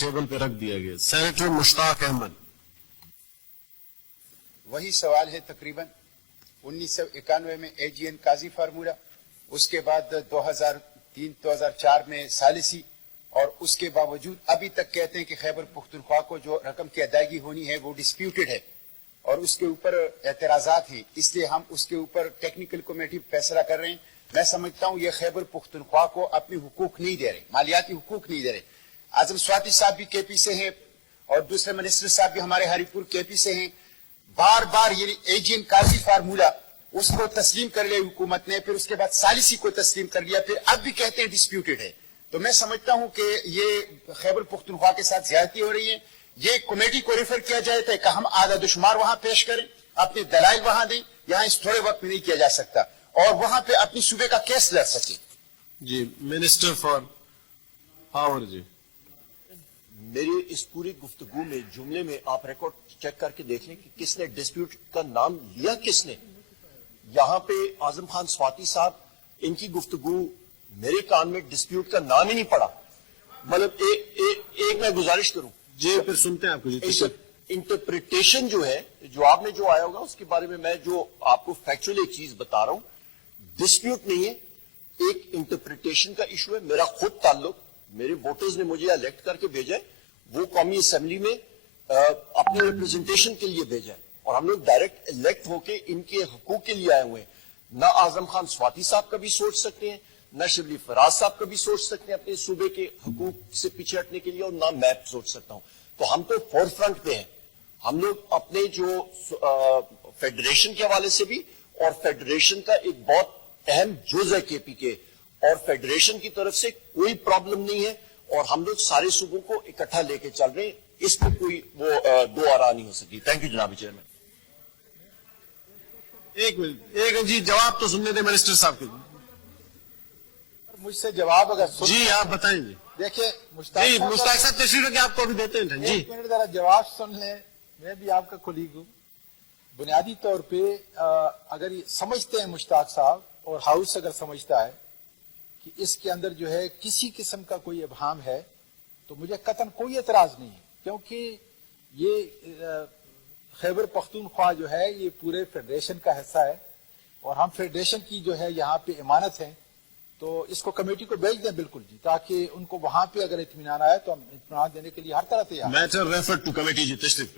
Table پہ رکھ دیا گیا. سینیٹر مشتاق احمد. وہی سوال ہے تقریباً 1991 میں اے جی این قاضی فارمولہ، اس کے بعد 2003-2004 میں ثالثی، اور اس کے باوجود ابھی تک کہتے ہیں کہ خیبر پختونخوا کو جو رقم کی ادائیگی ہونی ہے وہ ڈسپیوٹڈ ہے اور اس کے اوپر اعتراضات ہیں، اس لیے ہم اس کے اوپر ٹیکنیکل کمیٹی فیصلہ کر رہے ہیں. میں سمجھتا ہوں یہ خیبر پختونخوا کو اپنے حقوق نہیں دے رہے، مالیاتی حقوق نہیں دے رہے. اعظم سواتی صاحب بھی کے پی سے ہیں اور دوسرے منسٹر صاحب بھی ہمارے ہری پور کے پی سے ہیں. بار بار یہ اے جی این قاضی فارمولہ اس کو تسلیم کر لیا حکومت نے، پھر اس کے بعد ثالثی کو تسلیم کر لیا، پھر اب بھی کہتے ہیں ڈسپیوٹڈ ہے. تو میں سمجھتا ہوں کہ یہ خیبر پختونخوا کے ساتھ زیادتی ہو رہی ہے. یہ کمیٹی کو ریفر کیا جائے تھا کہ ہم اعداد و شمار وہاں پیش کریں، اپنے دلائل وہاں دیں، یہاں اس تھوڑے وقت میں نہیں کیا جا سکتا، اور وہاں پہ اپنی صوبے کا کیس لڑ سکے. جی منسٹر فار پاور. جی میری اس پوری گفتگو میں جملے میں آپ ریکارڈ چیک کر کے دیکھ لیں کہ کس نے ڈسپیوٹ کا نام لیا، کس نے. یہاں پہ اعظم خان سواتی صاحب، ان کی گفتگو میرے کان میں ڈسپیوٹ کا نام ہی نہیں پڑا. مطلب ایک میں گزارش کروں. جی پھر سنتے ہیں آپ کو. انٹرپریٹیشن جو ہے، جو آپ نے جو آیا ہوگا اس کے بارے میں جو آپ کو فیکچولی ایک چیز بتا رہا ہوں، ڈسپیوٹ نہیں ہے، ایک انٹرپریٹیشن کا ایشو ہے. میرا خود تعلق، میرے ووٹرز نے مجھے الیکٹ کر کے بھیجا ہے، وہ قومی اسمبلی میں اپنے ریپرزنٹیشن کے لیے بھیجا ہے، اور ہم لوگ ڈائریکٹ الیکٹ ہو کے ان کے حقوق کے لیے آئے ہوئے ہیں. نہ اعظم خان سواتی صاحب کا بھی سوچ سکتے ہیں، نہ شبلی فراز صاحب کا بھی سوچ سکتے ہیں اپنے صوبے کے حقوق سے پیچھے ہٹنے کے لیے، اور نہ میں سوچ سکتا ہوں. تو ہم تو فور فرنٹ پہ ہیں. ہم لوگ اپنے جو فیڈریشن کے حوالے سے بھی، اور فیڈریشن کا ایک بہت اہم جز ہے کے پی کے، اور فیڈریشن کی طرف سے کوئی پرابلم نہیں ہے، اور ہم لوگ سارے صوبوں کو اکٹھا لے کے چل رہے ہیں. اس میں کوئی وہ دو آرا نہیں ہو سکتی. تھینک یو جناب چیئرمین. ایک منٹ جی جواب تو سننے دیں منسٹر صاحب کے. مجھ سے جواب اگر جی آپ بتائیں. جی دیکھیں مشتاق صاحب تشریف رکھیں، آپ کو ابھی دیتے ہیں. جی ایک منٹ ذرا جواب سن لیں. میں بھی آپ کا کولیگ ہوں. بنیادی طور پہ اگر یہ سمجھتے ہیں مشتاق صاحب اور ہاؤس اگر سمجھتا ہے کہ اس کے اندر جو ہے کسی قسم کا کوئی ابہام ہے، تو مجھے قطعاً کوئی اعتراض نہیں ہے، کیونکہ یہ خیبر پختونخوا جو ہے یہ پورے فیڈریشن کا حصہ ہے، اور ہم فیڈریشن کی جو ہے یہاں پہ امانت ہیں. تو اس کو کمیٹی کو بھیج دیں بالکل جی، تاکہ ان کو وہاں پہ اگر اطمینان آئے تو ہم اطمینان دینے کے لیے ہر طرح تیار ہیں. Matter refer to committee. جی تشریف.